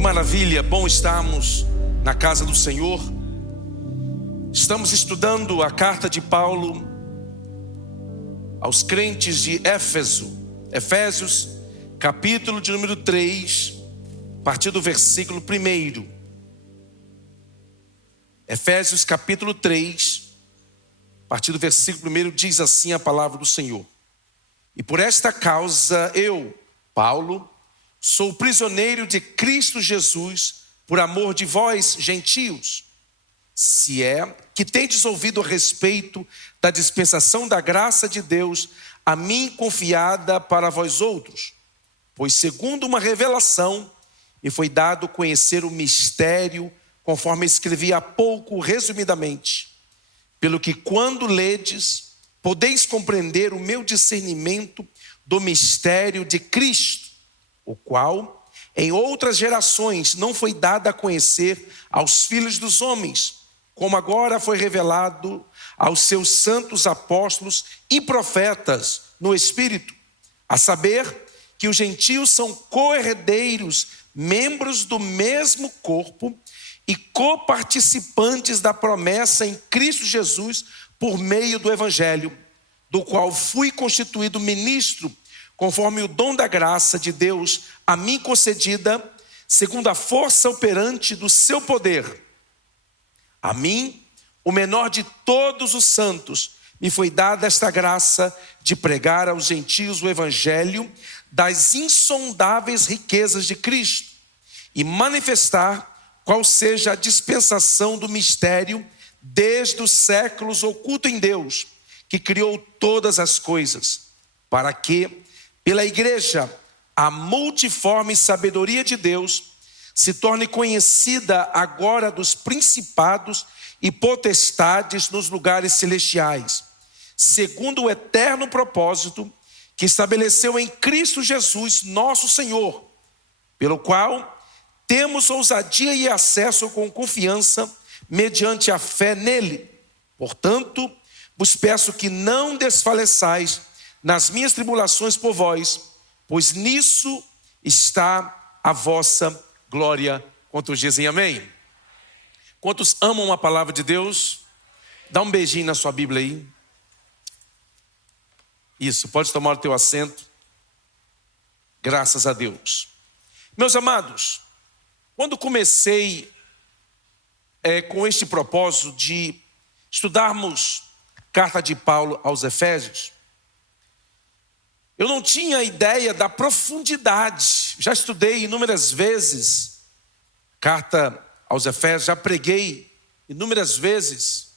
Que maravilha, bom estarmos na casa do Senhor. Estamos estudando a carta de Paulo aos crentes de Éfeso, Efésios, capítulo de número 3, a partir do versículo 1. Efésios capítulo 3, a partir do versículo 1, diz assim a palavra do Senhor. E por esta causa eu, Paulo, sou prisioneiro de Cristo Jesus, por amor de vós, gentios, se é que tendes ouvido a respeito da dispensação da graça de Deus, a mim confiada para vós outros. Pois segundo uma revelação, me foi dado conhecer o mistério, conforme escrevi há pouco resumidamente, pelo que quando ledes, podeis compreender o meu discernimento do mistério de Cristo, o qual em outras gerações não foi dado a conhecer aos filhos dos homens, como agora foi revelado aos seus santos apóstolos e profetas no Espírito, a saber que os gentios são co-herdeiros, membros do mesmo corpo e coparticipantes da promessa em Cristo Jesus por meio do Evangelho, do qual fui constituído ministro, conforme o dom da graça de Deus a mim concedida, segundo a força operante do seu poder. A mim, o menor de todos os santos, me foi dada esta graça de pregar aos gentios o evangelho das insondáveis riquezas de Cristo e manifestar qual seja a dispensação do mistério desde os séculos oculto em Deus, que criou todas as coisas, para que pela igreja, a multiforme sabedoria de Deus se torne conhecida agora dos principados e potestades nos lugares celestiais, segundo o eterno propósito que estabeleceu em Cristo Jesus, nosso Senhor, pelo qual temos ousadia e acesso com confiança mediante a fé nele. Portanto, vos peço que não desfaleçais nas minhas tribulações por vós, pois nisso está a vossa glória. Quantos dizem amém? Quantos amam a palavra de Deus? Dá um beijinho na sua Bíblia aí. Isso, pode tomar o teu assento. Graças a Deus. Meus amados, quando comecei com este propósito de estudarmos a carta de Paulo aos Efésios, eu não tinha ideia da profundidade. Já estudei inúmeras vezes carta aos Efésios, já preguei inúmeras vezes,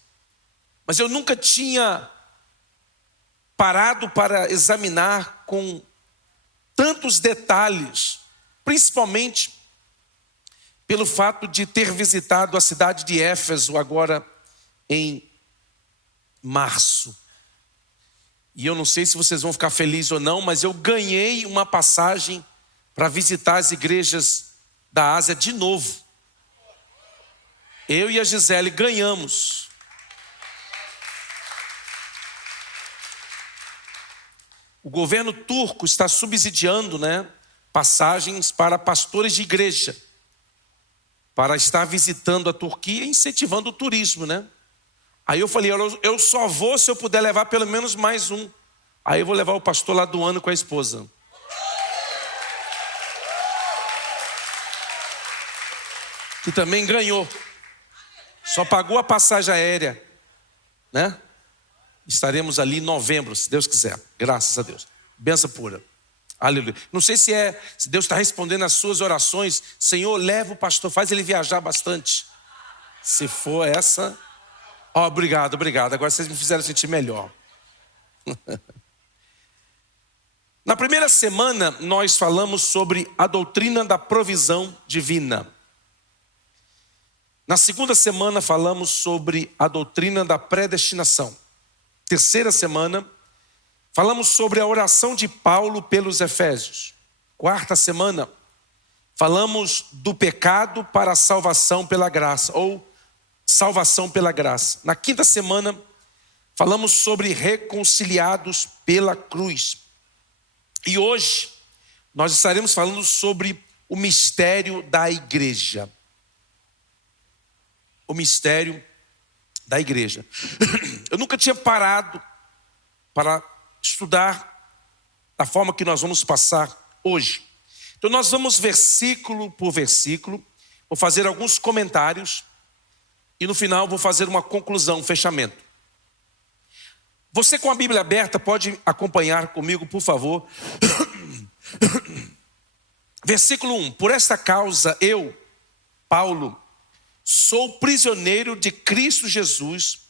mas eu nunca tinha parado para examinar com tantos detalhes, principalmente pelo fato de ter visitado a cidade de Éfeso agora em março. E eu não sei se vocês vão ficar felizes ou não, mas eu ganhei uma passagem para visitar as igrejas da Ásia de novo. Eu e a Gisele ganhamos. O governo turco está subsidiando, passagens para pastores de igreja, para estar visitando a Turquia e incentivando o turismo, Aí eu falei, eu só vou se eu puder levar pelo menos mais um. Aí eu vou levar o pastor lá do ano com a esposa. Que também ganhou. Só pagou a passagem aérea, Estaremos ali em novembro, se Deus quiser. Graças a Deus. Bênção pura. Aleluia. Não sei se Deus está respondendo às suas orações. Senhor, leva o pastor, faz ele viajar bastante. Se for essa... obrigado. Agora vocês me fizeram sentir melhor. Na primeira semana, nós falamos sobre a doutrina da provisão divina. Na segunda semana, falamos sobre a doutrina da predestinação. Terceira semana, falamos sobre a oração de Paulo pelos Efésios. Quarta semana, falamos do pecado para a salvação pela graça, ou salvação pela graça. Na quinta semana, falamos sobre reconciliados pela cruz. E hoje, nós estaremos falando sobre o mistério da igreja. O mistério da igreja. Eu nunca tinha parado para estudar da forma que nós vamos passar hoje. Então nós vamos versículo por versículo, vou fazer alguns comentários e no final vou fazer uma conclusão, um fechamento. Você com a Bíblia aberta pode acompanhar comigo, por favor. Versículo 1. Por esta causa eu, Paulo, sou prisioneiro de Cristo Jesus,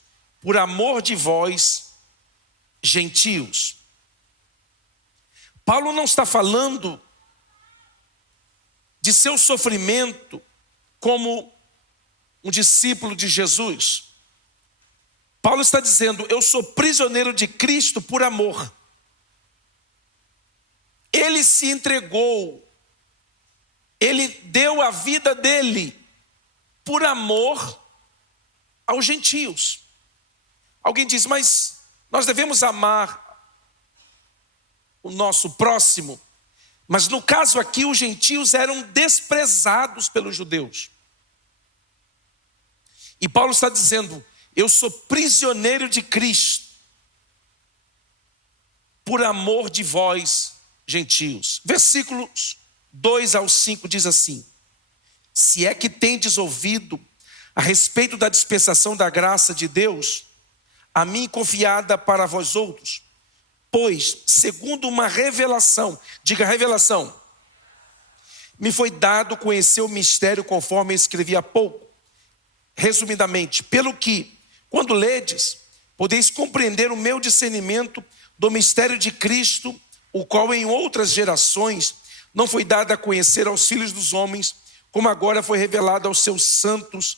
por amor de vós, gentios. Paulo não está falando de seu sofrimento como um discípulo de Jesus. Paulo está dizendo, eu sou prisioneiro de Cristo por amor. Ele se entregou, ele deu a vida dele por amor aos gentios. Alguém diz, mas nós devemos amar o nosso próximo. Mas no caso aqui, os gentios eram desprezados pelos judeus. E Paulo está dizendo, eu sou prisioneiro de Cristo, por amor de vós, gentios. Versículos 2 ao 5 diz assim, se é que tendes ouvido a respeito da dispensação da graça de Deus, a mim confiada para vós outros, pois, segundo uma revelação, diga revelação, me foi dado conhecer o mistério conforme eu escrevi há pouco. Resumidamente, pelo que, quando ledes, podeis compreender o meu discernimento do mistério de Cristo, o qual em outras gerações não foi dado a conhecer aos filhos dos homens, como agora foi revelado aos seus santos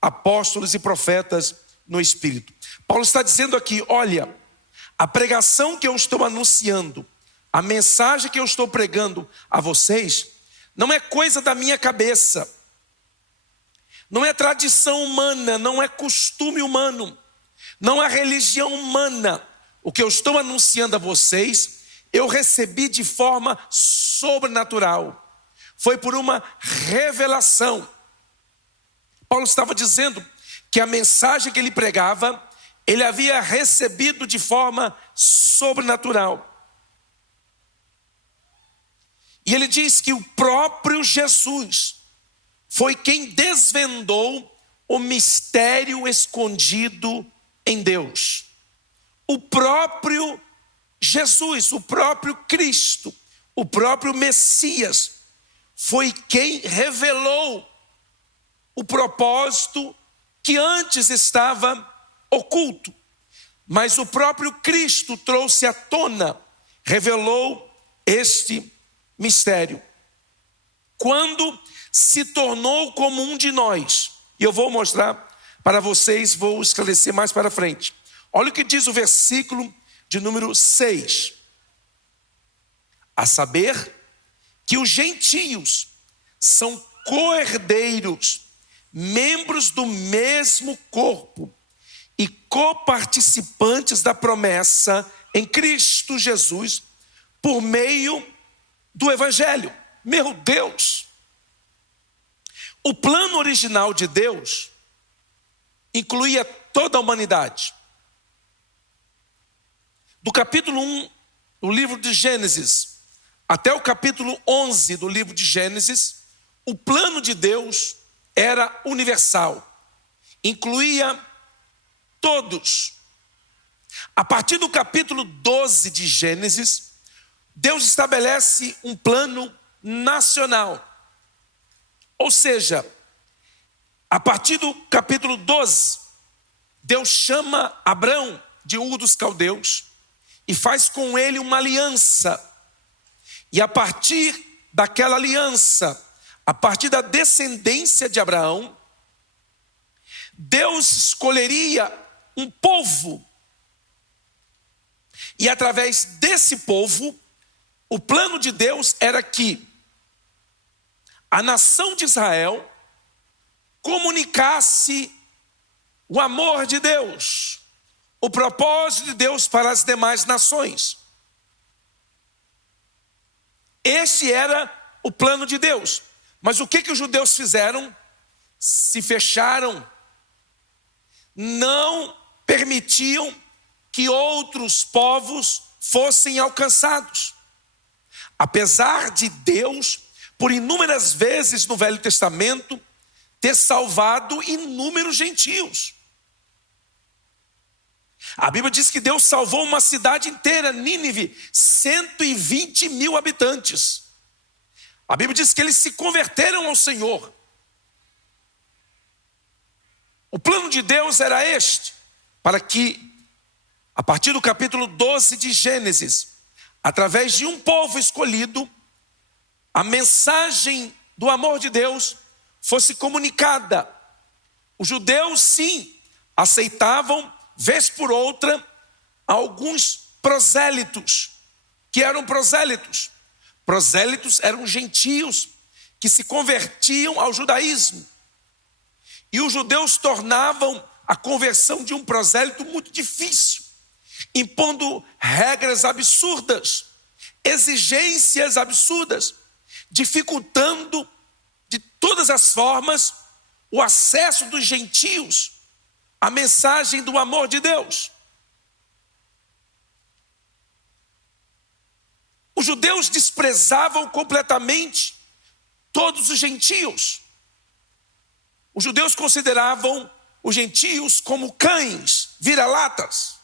apóstolos e profetas no Espírito. Paulo está dizendo aqui, olha, a pregação que eu estou anunciando, a mensagem que eu estou pregando a vocês, não é coisa da minha cabeça, não é tradição humana, não é costume humano, não é religião humana. O que eu estou anunciando a vocês, eu recebi de forma sobrenatural, foi por uma revelação. Paulo estava dizendo que a mensagem que ele pregava, ele havia recebido de forma sobrenatural. E ele diz que o próprio Jesus foi quem desvendou o mistério escondido em Deus. O próprio Jesus, o próprio Cristo, o próprio Messias, foi quem revelou o propósito que antes estava oculto. Mas o próprio Cristo trouxe à tona, revelou este mistério. Quando se tornou como um de nós, e eu vou mostrar para vocês, vou esclarecer mais para frente. Olha o que diz o versículo de número 6. A saber, que os gentios são co-herdeiros, membros do mesmo corpo e coparticipantes da promessa em Cristo Jesus, por meio do Evangelho. Meu Deus! O plano original de Deus incluía toda a humanidade. Do capítulo 1 do livro de Gênesis até o capítulo 11 do livro de Gênesis, o plano de Deus era universal, incluía todos. A partir do capítulo 12 de Gênesis, Deus estabelece um plano nacional. Ou seja, a partir do capítulo 12, Deus chama Abrão de Ur dos Caldeus e faz com ele uma aliança. E a partir daquela aliança, a partir da descendência de Abraão, Deus escolheria um povo. E através desse povo, o plano de Deus era que a nação de Israel comunicasse o amor de Deus, o propósito de Deus para as demais nações. Este era o plano de Deus. Mas o que os judeus fizeram? Se fecharam, não permitiam que outros povos fossem alcançados. Apesar de Deus, por inúmeras vezes no Velho Testamento, ter salvado inúmeros gentios. A Bíblia diz que Deus salvou uma cidade inteira, Nínive, 120 mil habitantes. A Bíblia diz que eles se converteram ao Senhor. O plano de Deus era este, para que, a partir do capítulo 12 de Gênesis, através de um povo escolhido, a mensagem do amor de Deus fosse comunicada. Os judeus, sim, aceitavam, vez por outra, alguns prosélitos, que eram prosélitos. Prosélitos eram gentios que se convertiam ao judaísmo. E os judeus tornavam a conversão de um prosélito muito difícil, impondo regras absurdas, exigências absurdas, dificultando de todas as formas o acesso dos gentios à mensagem do amor de Deus. Os judeus desprezavam completamente todos os gentios. Os judeus consideravam os gentios como cães, vira-latas.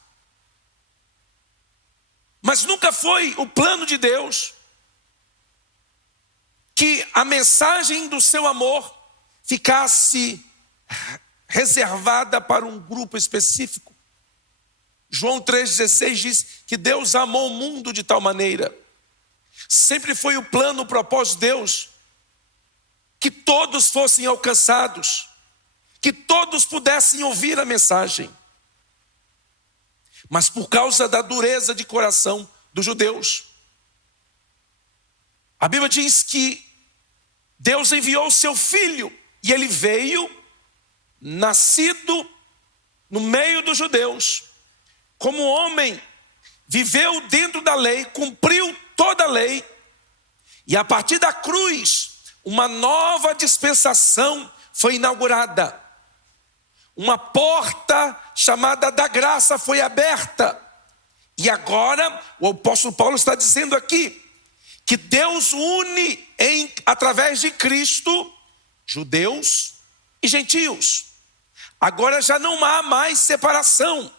Mas nunca foi o plano de Deus que a mensagem do seu amor ficasse reservada para um grupo específico. João 3,16 diz que Deus amou o mundo de tal maneira. Sempre foi o plano, o propósito de Deus, que todos fossem alcançados, que todos pudessem ouvir a mensagem. Mas por causa da dureza de coração dos judeus, a Bíblia diz que Deus enviou o seu filho, e ele veio, nascido no meio dos judeus, como homem, viveu dentro da lei, cumpriu toda a lei, e a partir da cruz, uma nova dispensação foi inaugurada. Uma porta chamada da graça foi aberta. E agora, o apóstolo Paulo está dizendo aqui, que Deus une através de Cristo, judeus e gentios. Agora já não há mais separação.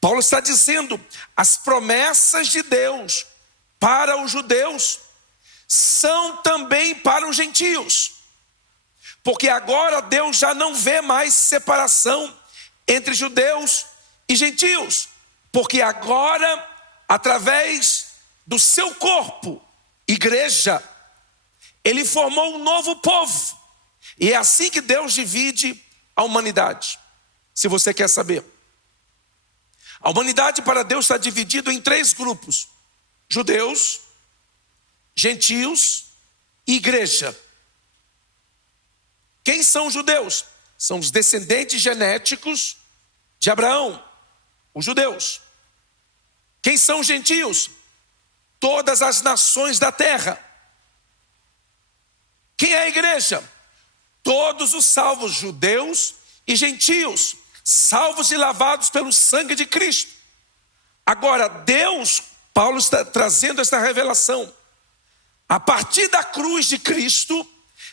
Paulo está dizendo, as promessas de Deus para os judeus são também para os gentios. Porque agora Deus já não vê mais separação entre judeus e gentios. Porque agora, através do seu corpo, igreja, ele formou um novo povo. E é assim que Deus divide a humanidade. Se você quer saber. A humanidade para Deus está dividida em 3 grupos: judeus, gentios e igreja. Quem são os judeus? São os descendentes genéticos de Abraão, os judeus. Quem são os gentios? Todas as nações da terra. Quem é a igreja? Todos os salvos, judeus e gentios, salvos e lavados pelo sangue de Cristo. Agora, Deus, Paulo está trazendo esta revelação. A partir da cruz de Cristo,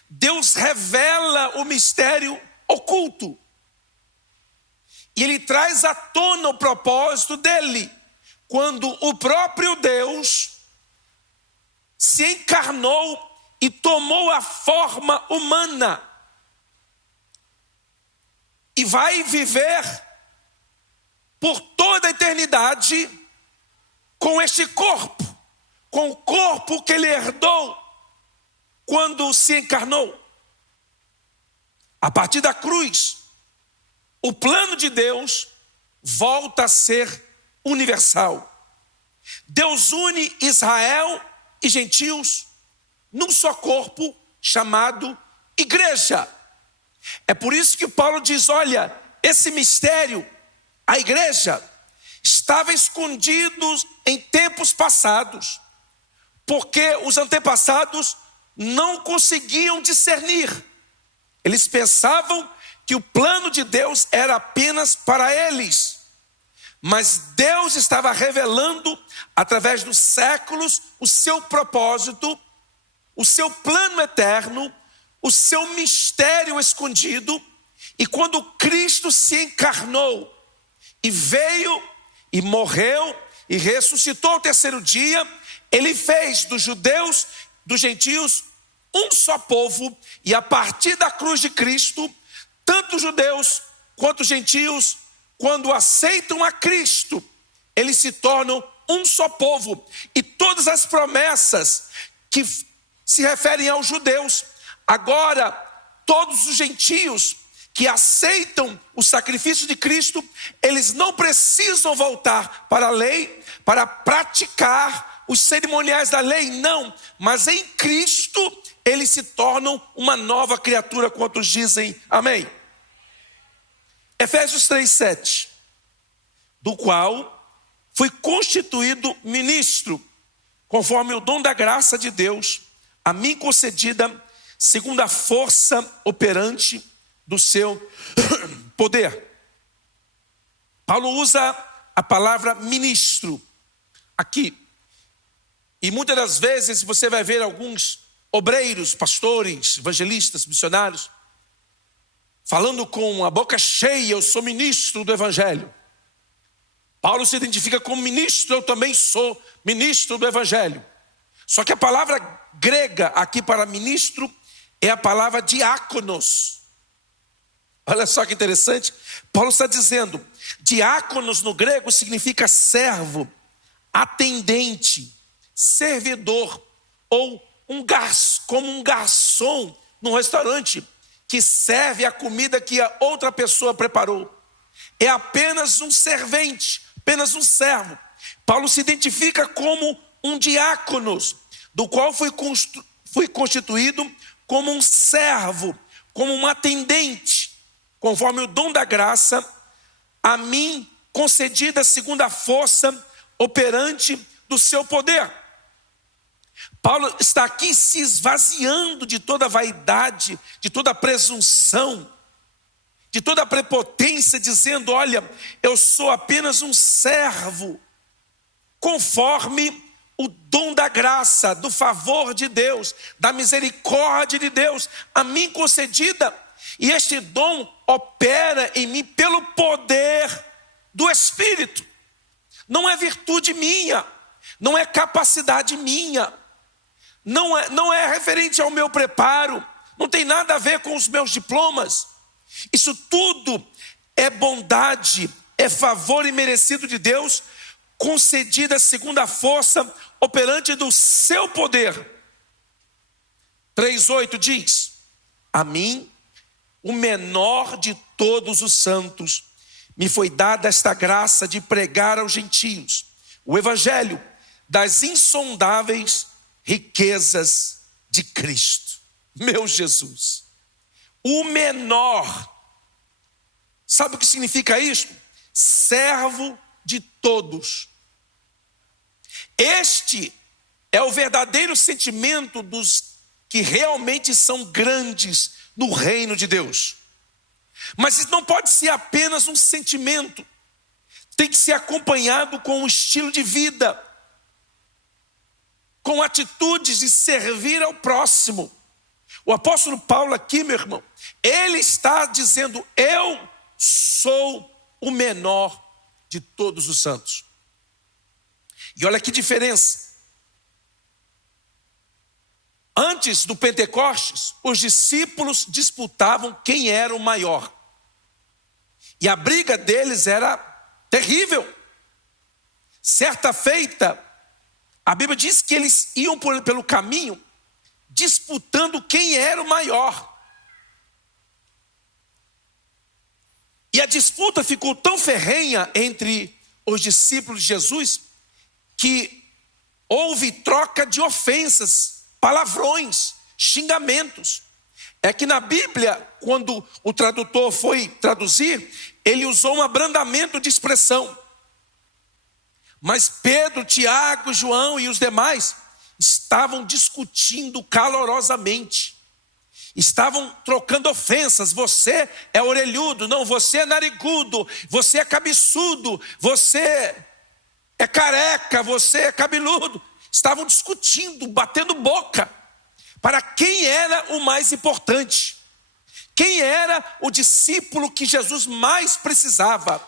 Deus revela o mistério oculto. E ele traz à tona o propósito dele, quando o próprio Deus se encarnou e tomou a forma humana. E vai viver por toda a eternidade com este corpo, com o corpo que ele herdou quando se encarnou. A partir da cruz, o plano de Deus volta a ser universal. Deus une Israel e gentios num só corpo chamado igreja. É por isso que Paulo diz, olha, esse mistério, a igreja, estava escondido em tempos passados, porque os antepassados não conseguiam discernir. Eles pensavam que o plano de Deus era apenas para eles. Mas Deus estava revelando, através dos séculos, o seu propósito, o seu plano eterno, o seu mistério escondido. E quando Cristo se encarnou e veio e morreu e ressuscitou ao terceiro dia, ele fez dos judeus, dos gentios, um só povo. E a partir da cruz de Cristo, tanto os judeus quanto os gentios, quando aceitam a Cristo, eles se tornam um só povo. E todas as promessas que se referem aos judeus, agora todos os gentios que aceitam o sacrifício de Cristo, eles não precisam voltar para a lei, para praticar os cerimoniais da lei, não. Mas em Cristo, eles se tornam uma nova criatura, quantos dizem amém? Efésios 3:7, do qual fui constituído ministro, conforme o dom da graça de Deus, a mim concedida, segundo a força operante do seu poder. Paulo usa a palavra ministro aqui. E muitas das vezes você vai ver alguns obreiros, pastores, evangelistas, missionários, falando com a boca cheia: eu sou ministro do evangelho. Paulo se identifica como ministro, eu também sou ministro do evangelho. Só que a palavra grega aqui para ministro é a palavra diáconos. Olha só que interessante. Paulo está dizendo, diáconos no grego significa servo, atendente, servidor, ou como um garçom num restaurante que serve a comida que a outra pessoa preparou. É apenas um servente, apenas um servo. Paulo se identifica como um diáconos, do qual fui constituído como um servo, como um atendente, conforme o dom da graça, a mim concedida segundo a força operante do seu poder. Paulo está aqui se esvaziando de toda vaidade, de toda presunção, de toda prepotência, dizendo: olha, eu sou apenas um servo, conforme o dom da graça, do favor de Deus, da misericórdia de Deus, a mim concedida. E este dom opera em mim pelo poder do Espírito. Não é virtude minha, não é capacidade minha, não é referente ao meu preparo, não tem nada a ver com os meus diplomas. Isso tudo é bondade, é favor imerecido de Deus, concedida segundo a força operante do seu poder. 3:8 diz: a mim, o menor de todos os santos, me foi dada esta graça de pregar aos gentios o evangelho das insondáveis riquezas de Cristo. Meu Jesus, o menor, sabe o que significa isso? Servo de todos. Este é o verdadeiro sentimento dos que realmente são grandes no reino de Deus. Mas isso não pode ser apenas um sentimento, tem que ser acompanhado com um estilo de vida, com atitudes de servir ao próximo. O apóstolo Paulo aqui, meu irmão, ele está dizendo: eu sou o menor de todos os santos. E olha que diferença. Antes do Pentecostes, os discípulos disputavam quem era o maior. E a briga deles era terrível. Certa feita, a Bíblia diz que eles iam pelo caminho disputando quem era o maior. E a disputa ficou tão ferrenha entre os discípulos de Jesus que houve troca de ofensas, palavrões, xingamentos. É que na Bíblia, quando o tradutor foi traduzir, ele usou um abrandamento de expressão. Mas Pedro, Tiago, João e os demais estavam discutindo calorosamente. Estavam trocando ofensas. Você é orelhudo, não, você é narigudo, você é cabeçudo, você é careca, você é cabeludo. Estavam discutindo, batendo boca, para quem era o mais importante. Quem era o discípulo que Jesus mais precisava?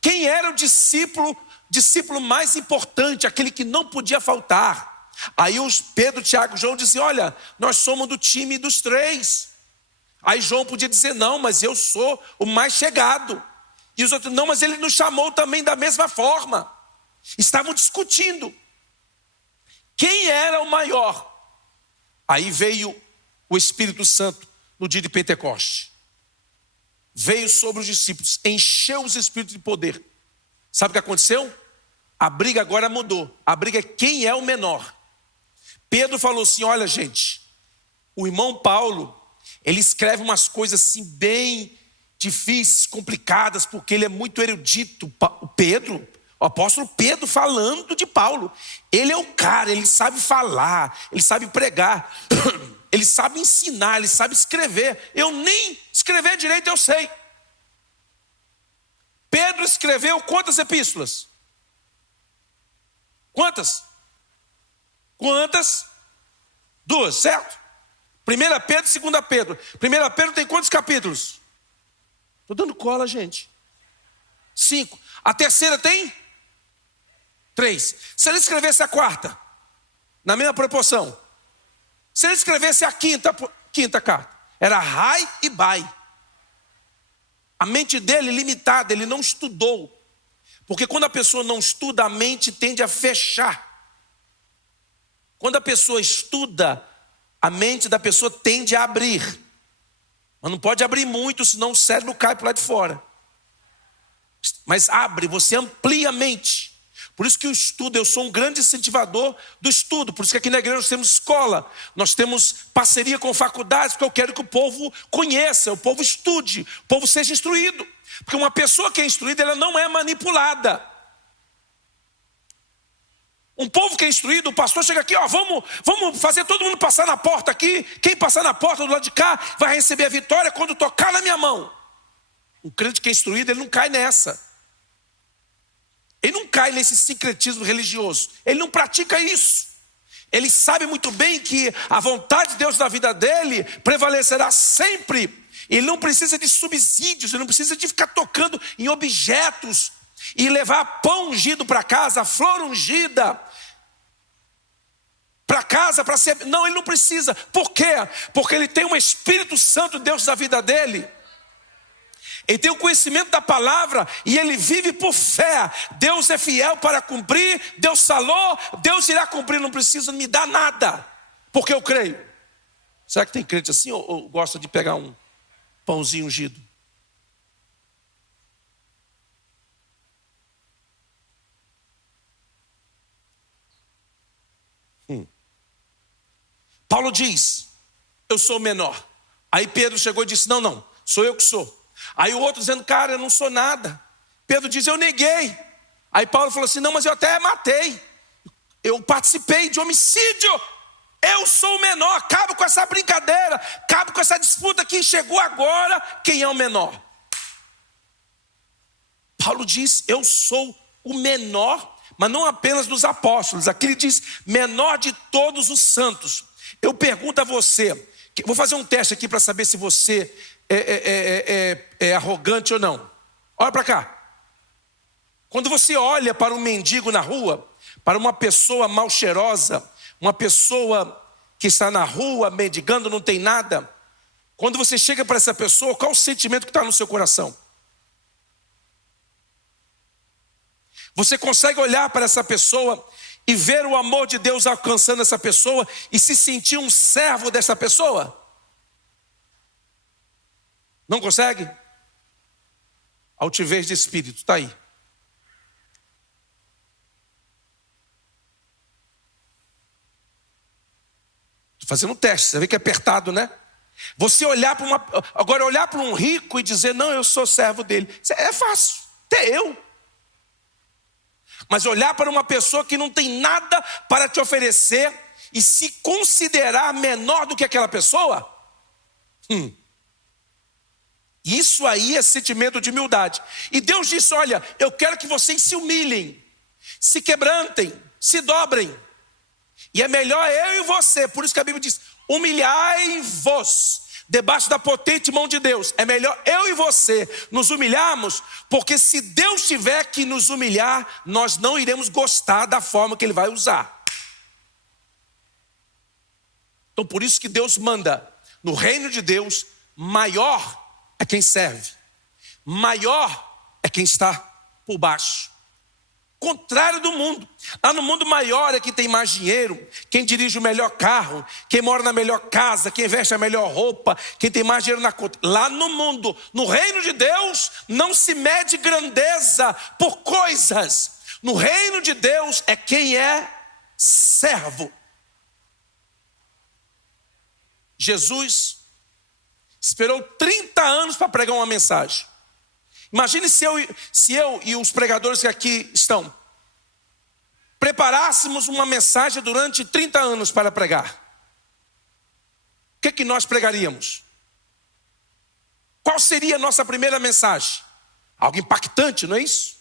Quem era o discípulo mais importante, aquele que não podia faltar? Aí os Pedro, Tiago e João diziam: olha, nós somos do time dos 3. Aí João podia dizer: não, mas eu sou o mais chegado. E os outros: não, mas ele nos chamou também da mesma forma. Estavam discutindo quem era o maior. Aí veio o Espírito Santo no dia de Pentecoste. Veio sobre os discípulos, encheu os espíritos de poder. Sabe o que aconteceu? A briga agora mudou. A briga é quem é o menor. Pedro falou assim: olha, gente, o irmão Paulo, ele escreve umas coisas assim bem difíceis, complicadas, porque ele é muito erudito. O apóstolo Pedro falando de Paulo. Ele é o cara, ele sabe falar, ele sabe pregar, ele sabe ensinar, ele sabe escrever. Eu nem escrever direito eu sei. Pedro escreveu quantas epístolas? Quantas? 2, certo? 1 Pedro e 2 Pedro. 1 Pedro tem quantos capítulos? Estou dando cola, gente. 5. A terceira tem 3. Se ele escrevesse a 4ª, na mesma proporção. Se ele escrevesse a quinta carta, era Rai e Bai. A mente dele limitada, ele não estudou. Porque quando a pessoa não estuda, a mente tende a fechar. Quando a pessoa estuda, a mente da pessoa tende a abrir. Mas não pode abrir muito, senão o cérebro cai para lá de fora. Mas abre, você amplia a mente. Por isso que o estudo, eu sou um grande incentivador do estudo. Por isso que aqui na igreja nós temos escola, nós temos parceria com faculdades, porque eu quero que o povo conheça, o povo estude, o povo seja instruído. Porque uma pessoa que é instruída, ela não é manipulada. Um povo que é instruído, o pastor chega aqui, ó, vamos fazer todo mundo passar na porta aqui. Quem passar na porta do lado de cá vai receber a vitória quando tocar na minha mão. Um crente que é instruído, ele não cai nessa. Ele não cai nesse sincretismo religioso. Ele não pratica isso. Ele sabe muito bem que a vontade de Deus na vida dele prevalecerá sempre. Ele não precisa de subsídios, ele não precisa de ficar tocando em objetos e levar pão ungido para casa, flor ungida para casa, para ser... Não, ele não precisa. Por quê? Porque ele tem um Espírito Santo de Deus na vida dele. Ele tem o conhecimento da palavra e ele vive por fé. Deus é fiel para cumprir, Deus falou, Deus irá cumprir, não precisa me dar nada, porque eu creio. Será que tem crente assim ou gosta de pegar um pãozinho ungido? Paulo diz: eu sou o menor. Aí Pedro chegou e disse: não, sou eu que sou. Aí o outro dizendo: cara, eu não sou nada. Pedro diz: eu neguei. Aí Paulo falou assim: não, mas eu até matei. Eu participei de homicídio. Eu sou o menor. Acabo com essa brincadeira. Acabo com essa disputa que chegou agora. Quem é o menor? Paulo diz: eu sou o menor, mas não apenas dos apóstolos. Aqui ele diz: menor de todos os santos. Eu pergunto a você, vou fazer um teste aqui para saber se você é arrogante ou não. Olha para cá. Quando você olha para um mendigo na rua, para uma pessoa mal cheirosa, uma pessoa que está na rua mendigando, não tem nada, quando você chega para essa pessoa, qual o sentimento que está no seu coração? Você consegue olhar para essa pessoa e ver o amor de Deus alcançando essa pessoa e se sentir um servo dessa pessoa? Não consegue? Altivez de espírito, está aí. Estou fazendo um teste, você vê que é apertado, né? Você olhar para agora olhar para um rico e dizer: não, eu sou servo dele. É fácil, até eu. Mas olhar para uma pessoa que não tem nada para te oferecer e se considerar menor do que aquela pessoa? Isso aí é sentimento de humildade. E Deus disse: olha, eu quero que vocês se humilhem, se quebrantem, se dobrem. E é melhor eu e você. Por isso que a Bíblia diz: humilhai-vos debaixo da potente mão de Deus. É melhor eu e você nos humilharmos, porque se Deus tiver que nos humilhar, nós não iremos gostar da forma que Ele vai usar. Então por isso que Deus manda, no reino de Deus, maior é quem serve, maior é quem está por baixo. Contrário do mundo. Lá no mundo maior é quem tem mais dinheiro, quem dirige o melhor carro, quem mora na melhor casa, quem veste a melhor roupa, quem tem mais dinheiro na conta. Lá no mundo, no reino de Deus, não se mede grandeza por coisas. No reino de Deus é quem é servo. Jesus esperou 30 anos para pregar uma mensagem. Imagine se eu e os pregadores que aqui estão preparássemos uma mensagem durante 30 anos para pregar. O que nós pregaríamos? Qual seria a nossa primeira mensagem? Algo impactante, não é isso?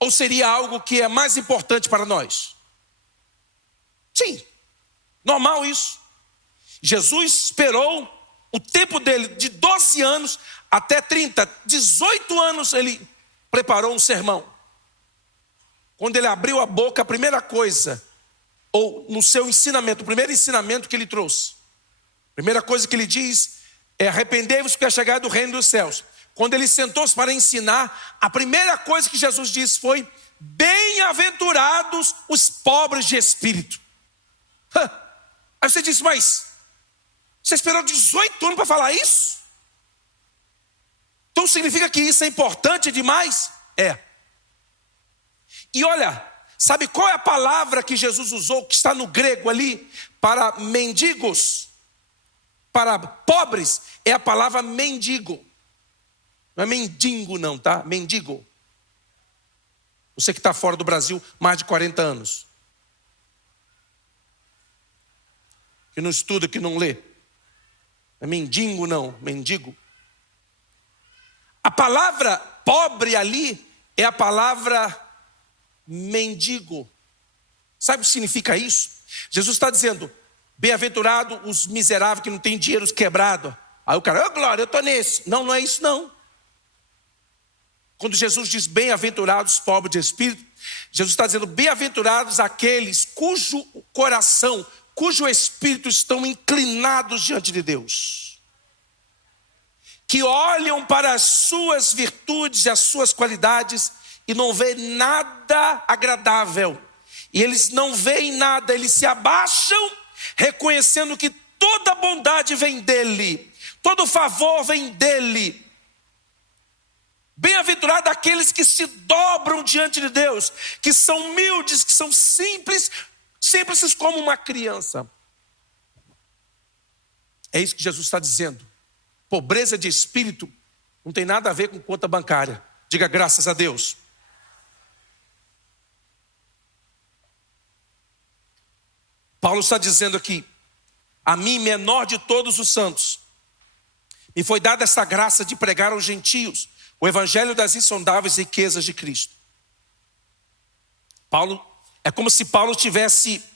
Ou seria algo que é mais importante para nós? Sim, normal isso. Jesus esperou o tempo dele de 12 anos até 30, 18 anos ele preparou um sermão. Quando ele abriu a boca, a primeira coisa, ou no seu ensinamento, o primeiro ensinamento que ele trouxe, a primeira coisa que ele diz é: arrependei-vos porque é chegado o reino dos céus. Quando ele sentou-se para ensinar, a primeira coisa que Jesus disse foi: bem-aventurados os pobres de espírito. Aí você disse: mas você esperou 18 anos para falar isso? Então significa que isso é importante demais? É. E olha, sabe qual é a palavra que Jesus usou, que está no grego ali, para mendigos, para pobres? É a palavra mendigo. Não é mendigo não, tá? Mendigo. Você que está fora do Brasil, mais de 40 anos. Que não estuda, que não lê. Não é mendigo não, mendigo. A palavra pobre ali é a palavra mendigo. Sabe o que significa isso? Jesus está dizendo: bem-aventurado os miseráveis que não têm dinheiro quebrado. Aí o cara: glória, eu estou nesse. Não, não é isso não. Quando Jesus diz bem-aventurados os pobres de espírito, Jesus está dizendo: bem-aventurados aqueles cujo coração, cujo espírito estão inclinados diante de Deus, que olham para as suas virtudes e as suas qualidades e não vê nada agradável. E eles não veem nada, eles se abaixam, reconhecendo que toda bondade vem dele, todo favor vem dele. Bem-aventurado aqueles que se dobram diante de Deus, que são humildes, que são simples como uma criança. É isso que Jesus está dizendo. Pobreza de espírito não tem nada a ver com conta bancária. Diga graças a Deus. Paulo está dizendo aqui: a mim, menor de todos os santos, me foi dada essa graça de pregar aos gentios o evangelho das insondáveis riquezas de Cristo. Paulo, é como se Paulo estivesse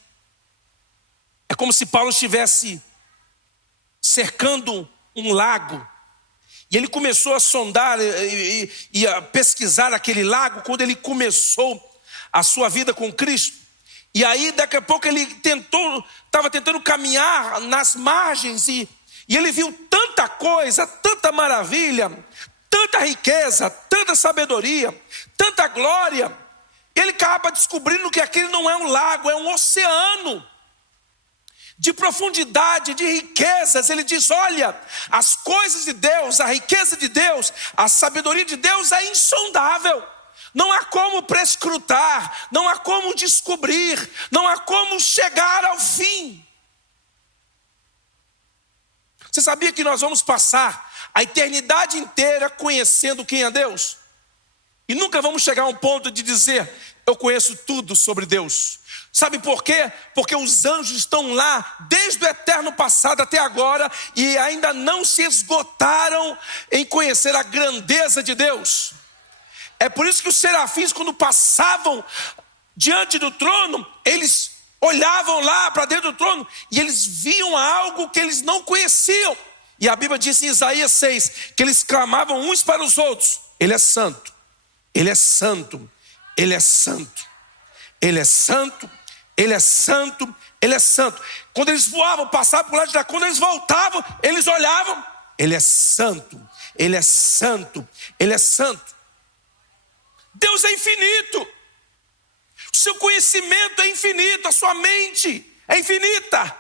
cercando um lago. E ele começou a sondar e a pesquisar aquele lago quando ele começou a sua vida com Cristo. E aí daqui a pouco ele estava tentando caminhar nas margens e ele viu tanta coisa, tanta maravilha, tanta riqueza, tanta sabedoria, tanta glória. Ele acaba descobrindo que aquele não é um lago, é um oceano de profundidade, de riquezas. Ele diz: olha, as coisas de Deus, a riqueza de Deus, a sabedoria de Deus é insondável. Não há como prescrutar, não há como descobrir, não há como chegar ao fim. Você sabia que nós vamos passar a eternidade inteira conhecendo quem é Deus? E nunca vamos chegar a um ponto de dizer: eu conheço tudo sobre Deus. Sabe por quê? Porque os anjos estão lá desde o eterno passado até agora e ainda não se esgotaram em conhecer a grandeza de Deus. É por isso que os serafins, quando passavam diante do trono, eles olhavam lá para dentro do trono e eles viam algo que eles não conheciam. E a Bíblia diz em Isaías 6 que eles clamavam uns para os outros: Ele é santo, Ele é santo, Ele é santo, Ele é santo, Ele é santo, Ele é santo. Quando eles voavam, passavam por lá de lá, quando eles voltavam, eles olhavam: Ele é santo, Ele é santo, Ele é santo. Deus é infinito. O seu conhecimento é infinito, a sua mente é infinita.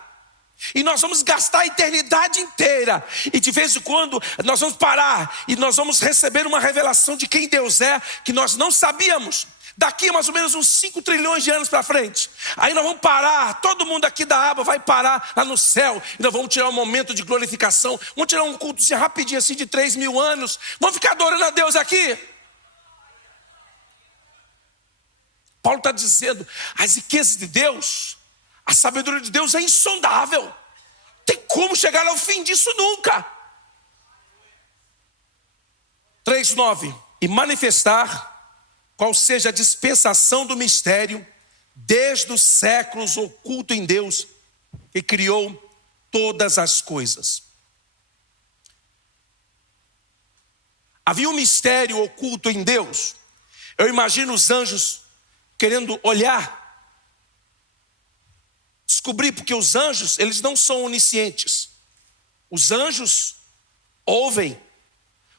E nós vamos gastar a eternidade inteira. E de vez em quando nós vamos parar e nós vamos receber uma revelação de quem Deus é, que nós não sabíamos. Daqui a mais ou menos uns 5 trilhões de anos para frente. Aí nós vamos parar, todo mundo aqui da aba vai parar lá no céu. E nós vamos tirar um momento de glorificação. Vamos tirar um culto assim, rapidinho assim de 3.000 anos. Vamos ficar adorando a Deus aqui. Paulo está dizendo, as riquezas de Deus, a sabedoria de Deus é insondável. Não tem como chegar ao fim disso nunca. 3:9. E manifestar qual seja a dispensação do mistério, desde os séculos oculto em Deus, que criou todas as coisas. Havia um mistério oculto em Deus. Eu imagino os anjos querendo olhar, descobrir, porque os anjos, eles não são oniscientes. Os anjos ouvem,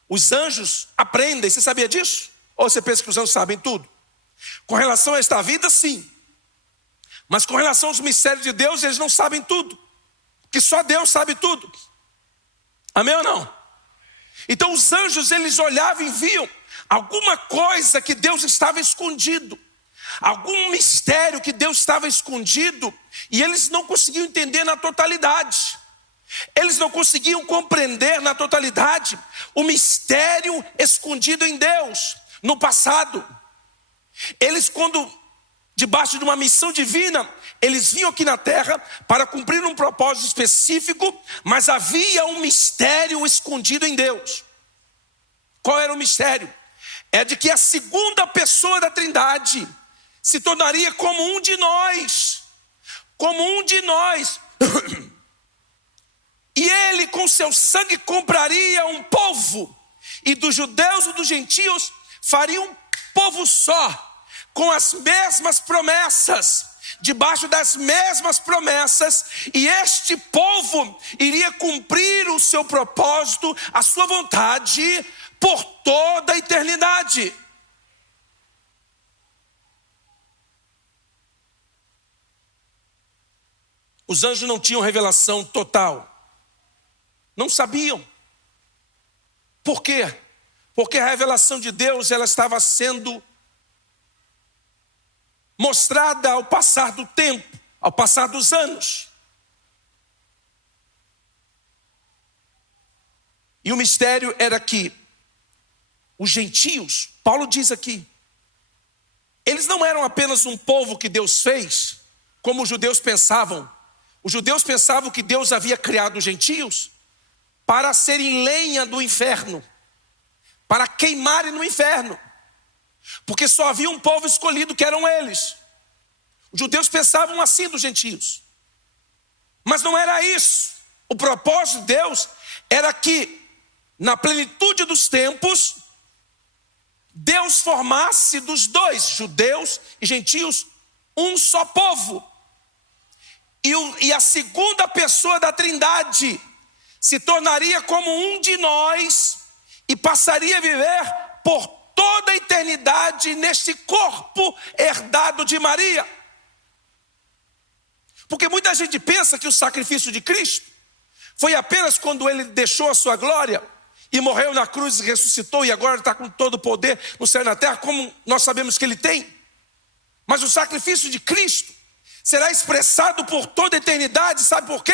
os anjos aprendem. Você sabia disso? Ou você pensa que os anjos sabem tudo? Com relação a esta vida, sim. Mas com relação aos mistérios de Deus, eles não sabem tudo, porque só Deus sabe tudo. Amém ou não? Então os anjos, eles olhavam e viam alguma coisa que Deus estava escondido, algum mistério que Deus estava escondido, e eles não conseguiam entender na totalidade. Eles não conseguiam compreender na totalidade o mistério escondido em Deus no passado. Eles, quando debaixo de uma missão divina, eles vinham aqui na terra para cumprir um propósito específico, mas havia um mistério escondido em Deus. Qual era o mistério? É de que a segunda pessoa da Trindade se tornaria como um de nós, como um de nós. E ele com seu sangue compraria um povo, e dos judeus e dos gentios faria um povo só, com as mesmas promessas, debaixo das mesmas promessas, e este povo iria cumprir o seu propósito, a sua vontade, por toda a eternidade. Os anjos não tinham revelação total, não sabiam. Por quê? Porque a revelação de Deus, ela estava sendo mostrada ao passar do tempo, ao passar dos anos. E o mistério era que os gentios, Paulo diz aqui, eles não eram apenas um povo que Deus fez, como os judeus pensavam. Os judeus pensavam que Deus havia criado os gentios para serem lenha do inferno, para queimarem no inferno, porque só havia um povo escolhido, que eram eles. Os judeus pensavam assim dos gentios, mas não era isso. O propósito de Deus era que, na plenitude dos tempos, Deus formasse dos judeus e gentios, um só povo. E a segunda pessoa da Trindade se tornaria como um de nós e passaria a viver por toda a eternidade neste corpo herdado de Maria. Porque muita gente pensa que o sacrifício de Cristo foi apenas quando ele deixou a sua glória e morreu na cruz e ressuscitou, e agora está com todo o poder no céu e na terra, como nós sabemos que ele tem. Mas o sacrifício de Cristo será expressado por toda a eternidade. Sabe por quê?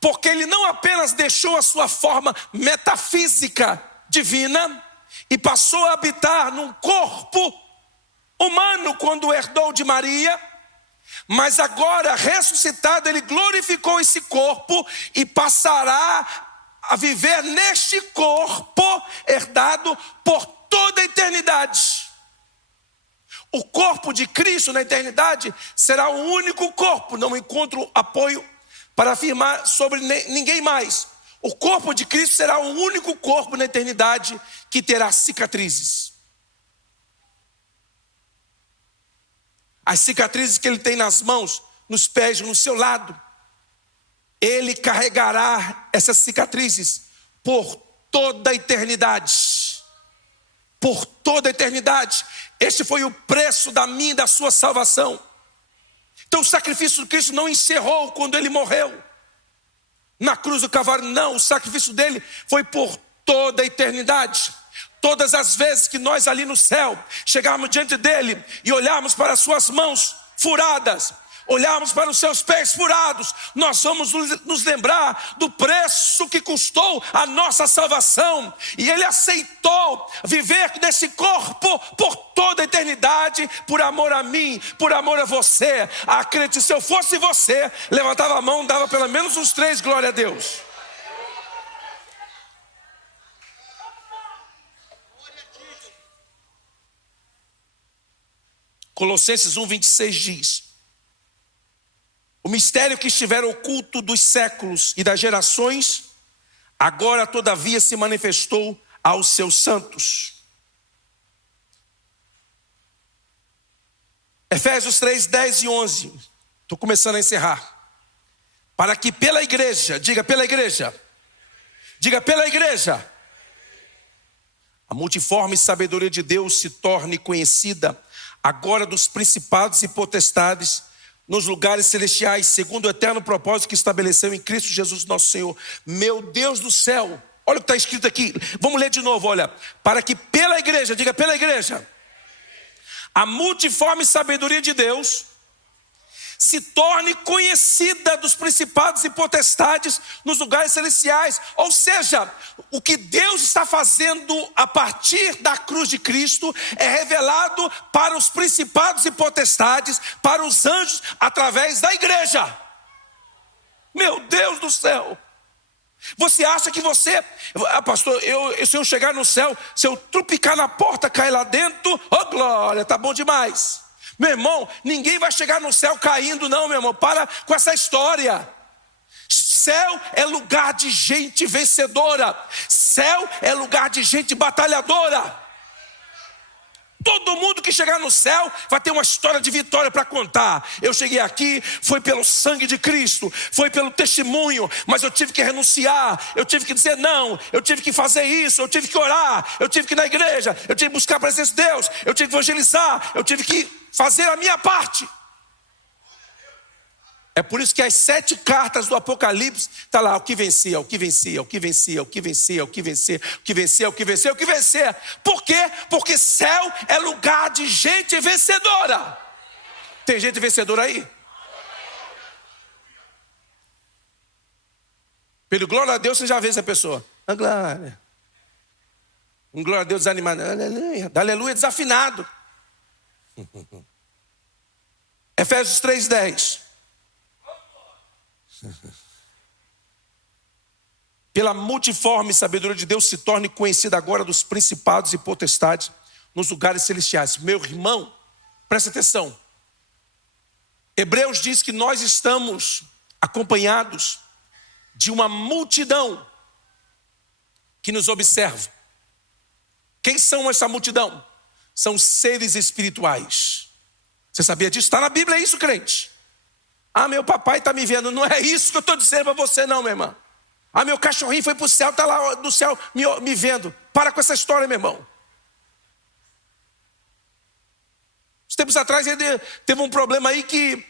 Porque ele não apenas deixou a sua forma metafísica divina e passou a habitar num corpo humano quando herdou de Maria, mas agora ressuscitado, ele glorificou esse corpo e passará a viver neste corpo herdado por toda a eternidade. O corpo de Cristo na eternidade será o único corpo, não encontro apoio para afirmar sobre ninguém mais. O corpo de Cristo será o único corpo na eternidade que terá cicatrizes. As cicatrizes que ele tem nas mãos, nos pés, no seu lado, ele carregará essas cicatrizes por toda a eternidade. Por toda a eternidade. Este foi o preço da minha e da sua salvação. Então o sacrifício de Cristo não encerrou quando ele morreu na cruz do Calvário, não. O sacrifício dele foi por toda a eternidade. Todas as vezes que nós ali no céu chegarmos diante dele e olharmos para as suas mãos furadas, olharmos para os seus pés furados, nós vamos nos lembrar do preço que custou a nossa salvação. E ele aceitou viver nesse corpo por toda a eternidade, por amor a mim, por amor a você. Acredite, se eu fosse você, levantava a mão, dava pelo menos uns 3, glória a Deus. Colossenses 1:26 diz: o mistério que estiver oculto dos séculos e das gerações, agora todavia se manifestou aos seus santos. Efésios 3:10 e 11. Estou começando a encerrar. Para que pela igreja, diga pela igreja, a multiforme sabedoria de Deus se torne conhecida agora dos principados e potestades nos lugares celestiais, segundo o eterno propósito que estabeleceu em Cristo Jesus nosso Senhor. Meu Deus do céu, olha o que está escrito aqui. Vamos ler de novo, olha. Para que pela igreja, diga pela igreja, a multiforme sabedoria de Deus se torne conhecida dos principados e potestades nos lugares celestiais. Ou seja, o que Deus está fazendo a partir da cruz de Cristo é revelado para os principados e potestades, para os anjos, através da igreja. Meu Deus do céu! Você acha que você, pastor, se eu chegar no céu, se eu trupicar na porta, cair lá dentro, oh glória, tá bom demais. Meu irmão, ninguém vai chegar no céu caindo não, meu irmão, para com essa história. Céu é lugar de gente vencedora. Céu é lugar de gente batalhadora. Todo mundo que chegar no céu vai ter uma história de vitória para contar. Eu cheguei aqui, foi pelo sangue de Cristo, foi pelo testemunho, mas eu tive que renunciar, eu tive que dizer não, eu tive que fazer isso, eu tive que orar, eu tive que ir na igreja, eu tive que buscar a presença de Deus, eu tive que evangelizar, eu tive que fazer a minha parte. É por isso que as 7 cartas do Apocalipse está lá, o que vencia, o que vencia, o que vencia, o que vencia, o que vencia, o que vencia, o que vencia, o que vencia. Por quê? Porque céu é lugar de gente vencedora. Tem gente vencedora aí? Pelo glória a Deus você já vê essa pessoa. A glória. Um glória a Deus desanimado. Aleluia. Aleluia desafinado. Efésios 3:10. Pela multiforme sabedoria de Deus se torne conhecida agora dos principados e potestades nos lugares celestiais. Meu irmão, presta atenção. Hebreus diz que nós estamos acompanhados de uma multidão que nos observa. Quem são essa multidão? São seres espirituais. Você sabia disso? Está na Bíblia isso, crente. Ah, meu papai está me vendo. Não é isso que eu estou dizendo para você não, meu irmão. Ah, meu cachorrinho foi para o céu, está lá no céu me vendo. Para com essa história, meu irmão. Uns tempos atrás teve um problema aí que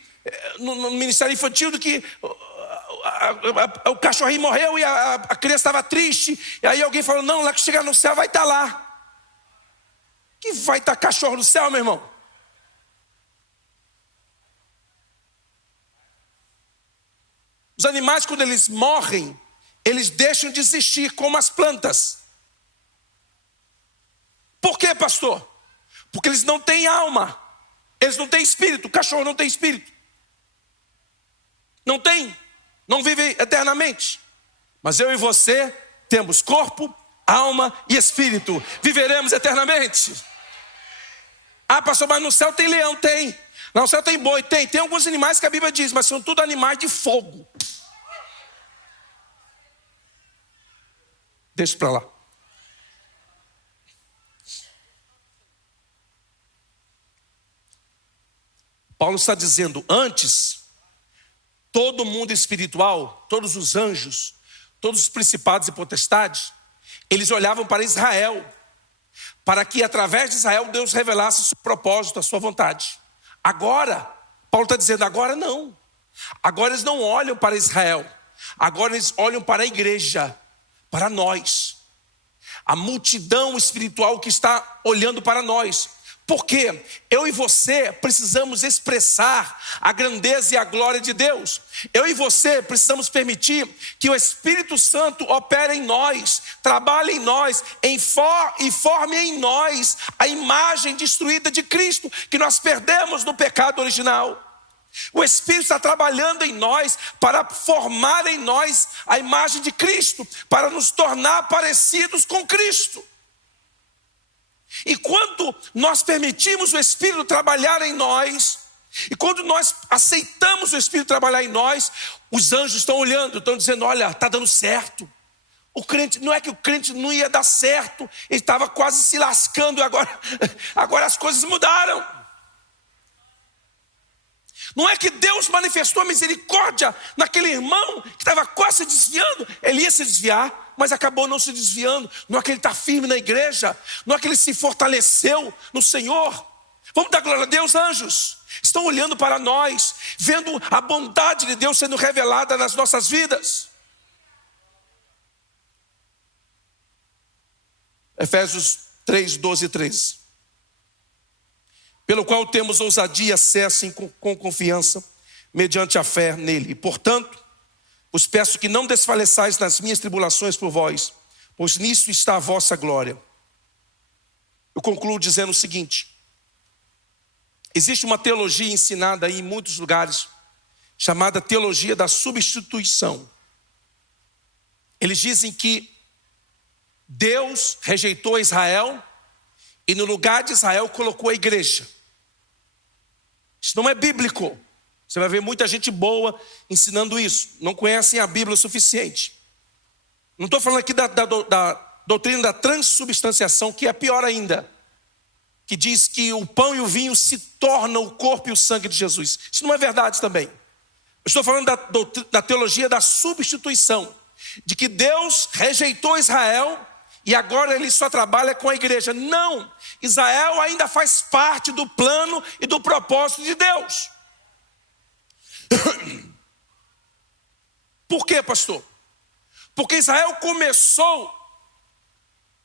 no Ministério Infantil do que o cachorrinho morreu e a criança estava triste. E aí alguém falou, não, lá que chegar no céu vai estar lá. Que vai estar cachorro no céu, meu irmão? Os animais, quando eles morrem, eles deixam de existir, como as plantas. Por quê, pastor? Porque eles não têm alma. Eles não têm espírito. O cachorro não tem espírito. Não tem. Não vive eternamente. Mas eu e você temos corpo, alma e espírito. Viveremos eternamente. Ah, pastor, mas no céu tem leão? Tem. No céu tem boi? Tem. Tem alguns animais que a Bíblia diz, mas são tudo animais de fogo. Deixa para lá. Paulo está dizendo, antes, todo mundo espiritual, todos os anjos, todos os principados e potestades, eles olhavam para Israel, para que através de Israel Deus revelasse o seu propósito, a sua vontade. Agora, Paulo está dizendo, agora não. Agora eles não olham para Israel, agora eles olham para a igreja, para nós. A multidão espiritual que está olhando para nós. Porque eu e você precisamos expressar a grandeza e a glória de Deus. Eu e você precisamos permitir que o Espírito Santo opere em nós, trabalhe em nós, e forme em nós a imagem destruída de Cristo, que nós perdemos no pecado original. O Espírito está trabalhando em nós para formar em nós a imagem de Cristo, para nos tornar parecidos com Cristo. E quando nós permitimos o Espírito trabalhar em nós, e quando nós aceitamos o Espírito trabalhar em nós, os anjos estão olhando, estão dizendo, olha, está dando certo. O crente, não é que o crente não ia dar certo, ele estava quase se lascando, e agora as coisas mudaram. Não é que Deus manifestou a misericórdia naquele irmão que estava quase se desviando, ele ia se desviar, mas acabou não se desviando. Não é que ele está firme na igreja, não é que ele se fortaleceu no Senhor. Vamos dar glória a Deus, anjos. Estão olhando para nós, vendo a bondade de Deus sendo revelada nas nossas vidas. Efésios 3, 12 e 13. Pelo qual temos ousadia e acesso com confiança, mediante a fé nele. E, portanto, vos peço que não desfaleçais nas minhas tribulações por vós, pois nisso está a vossa glória. Eu concluo dizendo o seguinte: existe uma teologia ensinada aí em muitos lugares, chamada teologia da substituição. Eles dizem que Deus rejeitou Israel e no lugar de Israel colocou a igreja. Isso não é bíblico. Você vai ver muita gente boa ensinando isso. Não conhecem a Bíblia o suficiente. Não estou falando aqui da doutrina da transubstanciação, que é pior ainda. Que diz que o pão e o vinho se tornam o corpo e o sangue de Jesus. Isso não é verdade também. Eu estou falando da teologia da substituição. De que Deus rejeitou Israel e agora ele só trabalha com a igreja. Não, Israel ainda faz parte do plano e do propósito de Deus. Por quê, pastor? Porque Israel começou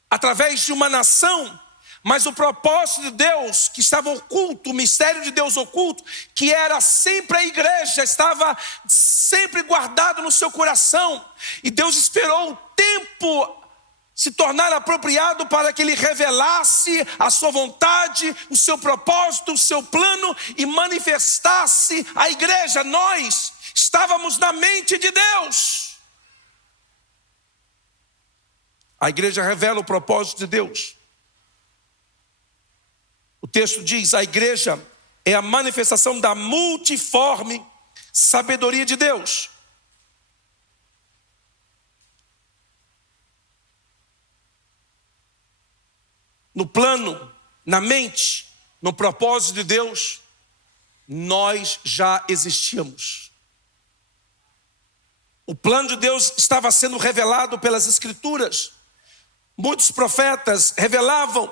através de uma nação, mas o propósito de Deus que estava oculto, o mistério de Deus oculto, que era sempre a igreja, estava sempre guardado no seu coração. E Deus esperou o tempo se tornar apropriado para que ele revelasse a sua vontade, o seu propósito, o seu plano e manifestasse a igreja. Nós estávamos na mente de Deus. A igreja revela o propósito de Deus. O texto diz, a igreja é a manifestação da multiforme sabedoria de Deus. No plano, na mente, no propósito de Deus, nós já existíamos. O plano de Deus estava sendo revelado pelas Escrituras. Muitos profetas revelavam,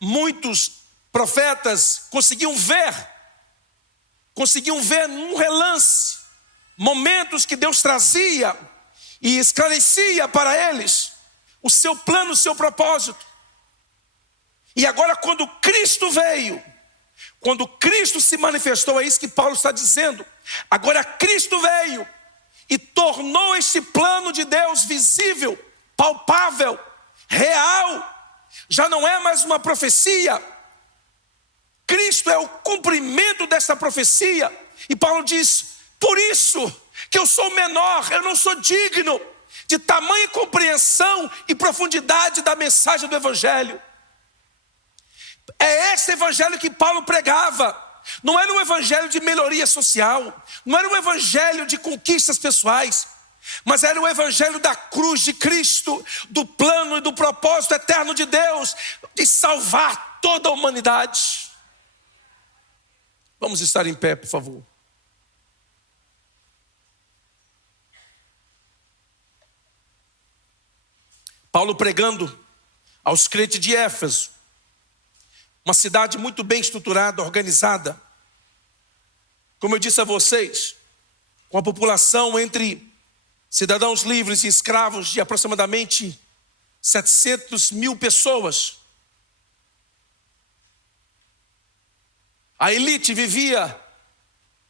muitos profetas conseguiam ver num relance, momentos que Deus trazia e esclarecia para eles o seu plano, o seu propósito. E agora quando Cristo veio, quando Cristo se manifestou, é isso que Paulo está dizendo. Agora Cristo veio e tornou este plano de Deus visível, palpável, real. Já não é mais uma profecia, Cristo é o cumprimento desta profecia. E Paulo diz: por isso que eu sou menor, eu não sou digno de tamanha compreensão e profundidade da mensagem do Evangelho. É esse Evangelho que Paulo pregava. Não era um Evangelho de melhoria social, não era um Evangelho de conquistas pessoais, mas era o Evangelho da cruz de Cristo, do plano e do propósito eterno de Deus, de salvar toda a humanidade. Vamos estar em pé, por favor. Paulo pregando aos crentes de Éfeso, uma cidade muito bem estruturada, organizada. Como eu disse a vocês, com a população entre cidadãos livres e escravos de aproximadamente 700 mil pessoas. A elite vivia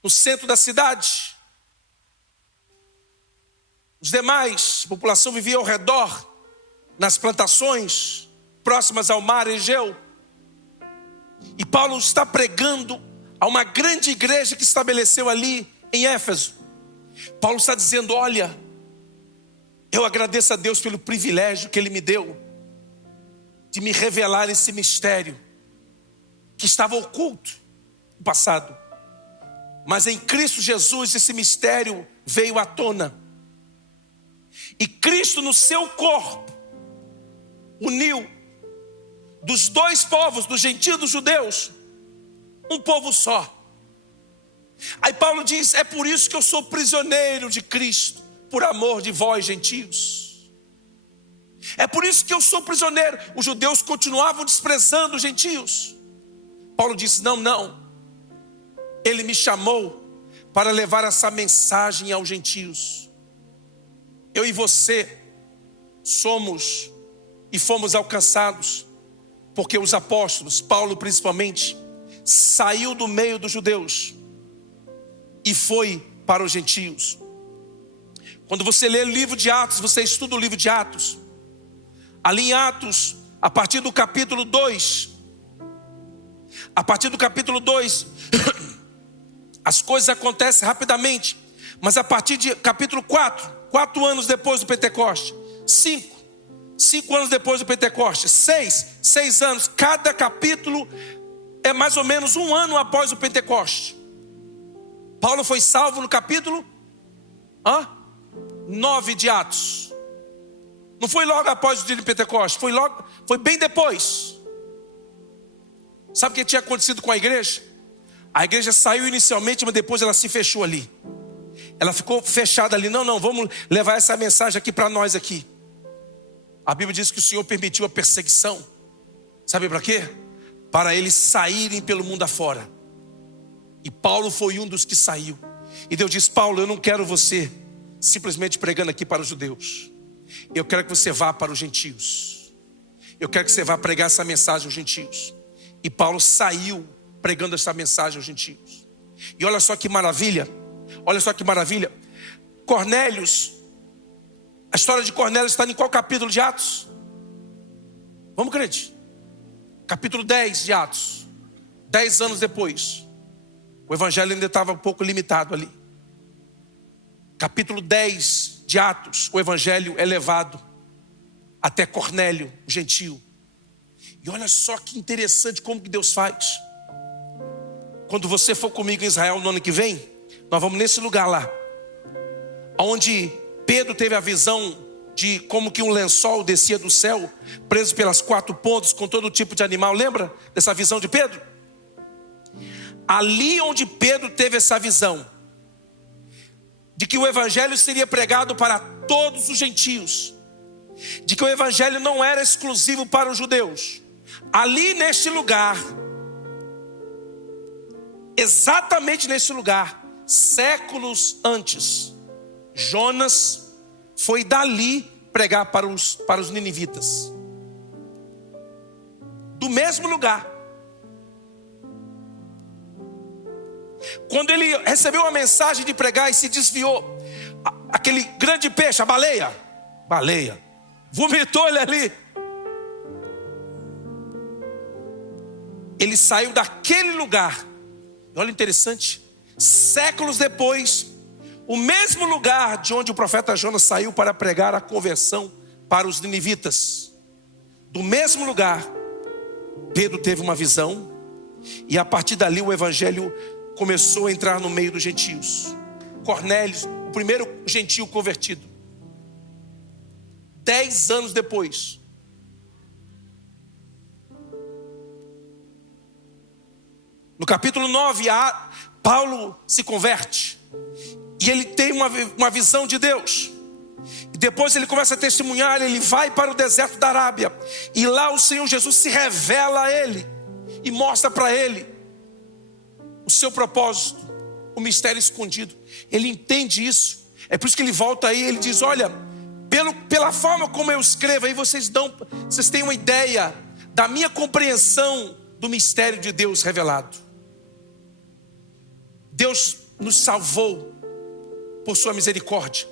no centro da cidade. Os demais, a população vivia ao redor, nas plantações próximas ao mar Egeu. E Paulo está pregando a uma grande igreja que estabeleceu ali em Éfeso. Paulo está dizendo: olha, eu agradeço a Deus pelo privilégio que Ele me deu de me revelar esse mistério que estava oculto no passado. Mas em Cristo Jesus esse mistério veio à tona. E Cristo no seu corpo uniu dos dois povos, dos gentios e dos judeus, um povo só. Aí Paulo diz: é por isso que eu sou prisioneiro de Cristo, por amor de vós, gentios. É por isso que eu sou prisioneiro. Os judeus continuavam desprezando os gentios. Paulo disse: não. Ele me chamou para levar essa mensagem aos gentios. Eu e você somos e fomos alcançados porque os apóstolos, Paulo principalmente, saiu do meio dos judeus e foi para os gentios. Quando você lê o livro de Atos, você estuda o livro de Atos. Ali em Atos, a partir do capítulo 2, as coisas acontecem rapidamente. Mas a partir de capítulo 4 anos depois do Pentecoste, 5 anos depois do Pentecoste, 6 anos, cada capítulo é mais ou menos 1 ano após o Pentecoste. Paulo foi salvo no capítulo 9 de Atos. Não foi logo após o dia de Pentecoste, foi bem depois. Sabe o que tinha acontecido com a igreja? A igreja saiu inicialmente, mas depois ela se fechou ali. Ela ficou fechada ali. Não, vamos levar essa mensagem aqui para nós aqui. A Bíblia diz que o Senhor permitiu a perseguição. Sabe para quê? Para eles saírem pelo mundo afora. E Paulo foi um dos que saiu. E Deus diz: Paulo, eu não quero você simplesmente pregando aqui para os judeus. Eu quero que você vá para os gentios. Eu quero que você vá pregar essa mensagem aos gentios. E Paulo saiu pregando essa mensagem aos gentios. E olha só que maravilha. Cornélios, a história de Cornélio está em qual capítulo de Atos? Vamos, crente? Capítulo 10 de Atos. 10 anos depois. O evangelho ainda estava um pouco limitado ali. Capítulo 10 de Atos, o evangelho é levado até Cornélio, o gentio. E olha só que interessante como que Deus faz. Quando você for comigo em Israel no ano que vem, nós vamos nesse lugar lá, onde Pedro teve a visão de como que um lençol descia do céu, preso pelas 4 pontas, com todo tipo de animal. Lembra dessa visão de Pedro? Ali onde Pedro teve essa visão de que o evangelho seria pregado para todos os gentios, de que o evangelho não era exclusivo para os judeus, ali neste lugar, exatamente nesse lugar, séculos antes, Jonas foi dali pregar para os ninivitas. Do mesmo lugar. Quando ele recebeu a mensagem de pregar e se desviou, aquele grande peixe, a baleia, vomitou ele ali. ele saiu daquele lugar. Olha interessante, séculos depois, o mesmo lugar de onde o profeta Jonas saiu para pregar a conversão para os ninivitas, do mesmo lugar, Pedro teve uma visão, e a partir dali o evangelho começou a entrar no meio dos gentios. Cornélio, o primeiro gentio convertido. 10 anos depois, no capítulo 9, Paulo se converte. E ele tem uma visão de Deus. E depois ele começa a testemunhar, ele vai para o deserto da Arábia. E lá o Senhor Jesus se revela a ele. E mostra para ele o seu propósito, o mistério escondido. Ele entende isso. É por isso que ele volta aí, ele diz, olha, pela forma como eu escrevo, aí vocês têm uma ideia da minha compreensão do mistério de Deus revelado. Deus nos salvou por sua misericórdia,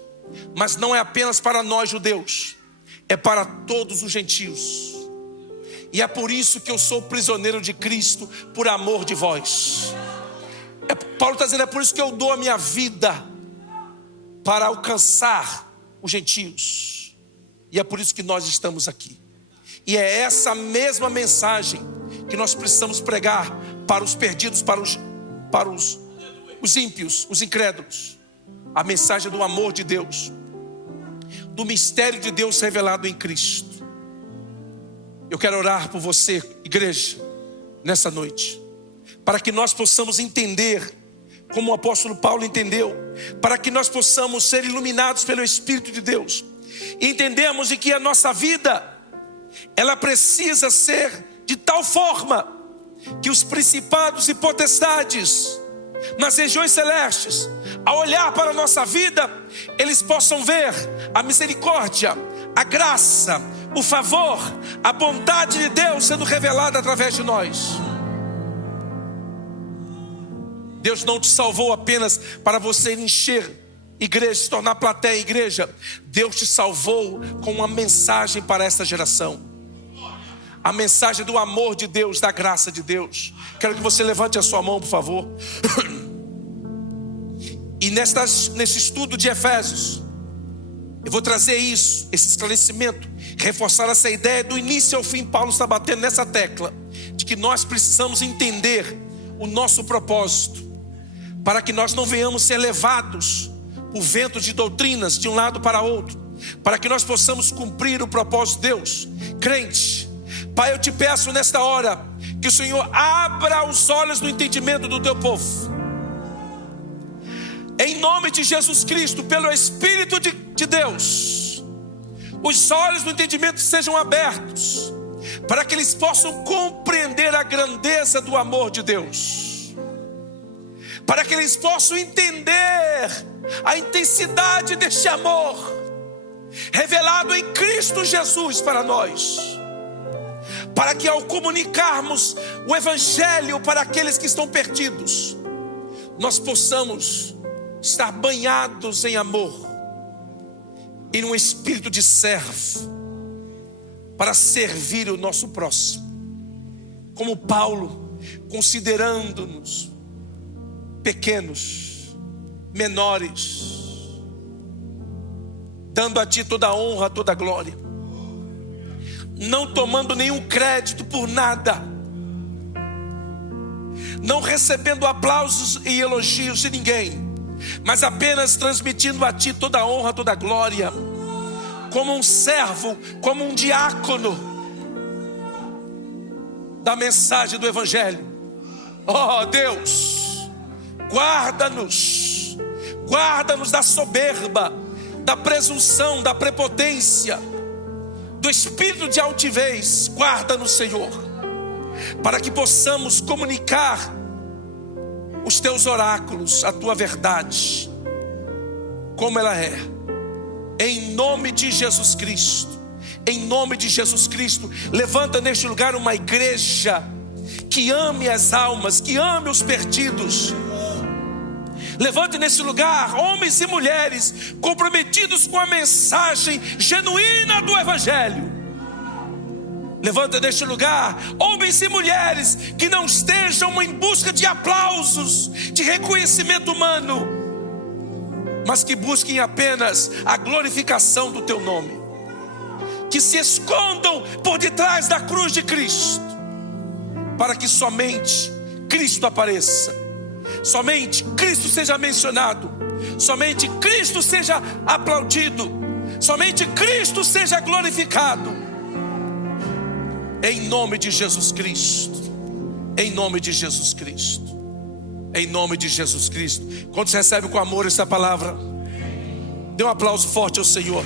mas não é apenas para nós judeus, é para todos os gentios. E é por isso que eu sou prisioneiro de Cristo, por amor de vós. Paulo está dizendo, é por isso que eu dou a minha vida, para alcançar os gentios. E é por isso que nós estamos aqui. E é essa mesma mensagem que nós precisamos pregar para os perdidos, para os ímpios, os incrédulos. A mensagem do amor de Deus, do mistério de Deus revelado em Cristo. Eu quero orar por você, igreja, nessa noite, para que nós possamos entender, como o apóstolo Paulo entendeu, para que nós possamos ser iluminados pelo Espírito de Deus, e entendemos de que a nossa vida, ela precisa ser de tal forma, que os principados e potestades, nas regiões celestes, ao olhar para a nossa vida, eles possam ver a misericórdia, a graça, o favor, a bondade de Deus sendo revelada através de nós. Deus não te salvou apenas para você encher igreja, se tornar plateia igreja. Deus te salvou com uma mensagem para essa geração. A mensagem do amor de Deus, da graça de Deus. Quero que você levante a sua mão, por favor. E nesse estudo de Efésios, eu vou trazer isso, esse esclarecimento, reforçar essa ideia do início ao fim. Paulo está batendo nessa tecla de que nós precisamos entender o nosso propósito, para que nós não venhamos ser levados por ventos de doutrinas de um lado para outro, para que nós possamos cumprir o propósito de Deus. Crente, Pai, eu te peço nesta hora que o Senhor abra os olhos do entendimento do teu povo. Em nome de Jesus Cristo, pelo Espírito de Deus, os olhos do entendimento sejam abertos, para que eles possam compreender a grandeza do amor de Deus, para que eles possam entender a intensidade deste amor, revelado em Cristo Jesus para nós, para que ao comunicarmos o Evangelho para aqueles que estão perdidos, nós possamos estar banhados em amor e num espírito de servo, para servir o nosso próximo, como Paulo, considerando-nos pequenos, menores, dando a ti toda a honra, toda a glória, não tomando nenhum crédito por nada, não recebendo aplausos e elogios de ninguém, mas apenas transmitindo a ti toda a honra, toda a glória, como um servo, como um diácono da mensagem do Evangelho. Oh Deus, guarda-nos da soberba, da presunção, da prepotência, do espírito de altivez. Guarda-nos, Senhor, para que possamos comunicar os teus oráculos, a tua verdade, como ela é. Em nome de Jesus Cristo, em nome de Jesus Cristo, levanta neste lugar uma igreja que ame as almas, que ame os perdidos. Levante nesse lugar homens e mulheres comprometidos com a mensagem genuína do Evangelho. Levanta neste lugar homens e mulheres que não estejam em busca de aplausos, de reconhecimento humano, mas que busquem apenas a glorificação do teu nome, que se escondam por detrás da cruz de Cristo, para que somente Cristo apareça, somente Cristo seja mencionado, somente Cristo seja aplaudido, somente Cristo seja glorificado. Em nome de Jesus Cristo. Em nome de Jesus Cristo. Em nome de Jesus Cristo. Quando você recebe com amor essa palavra, dê um aplauso forte ao Senhor.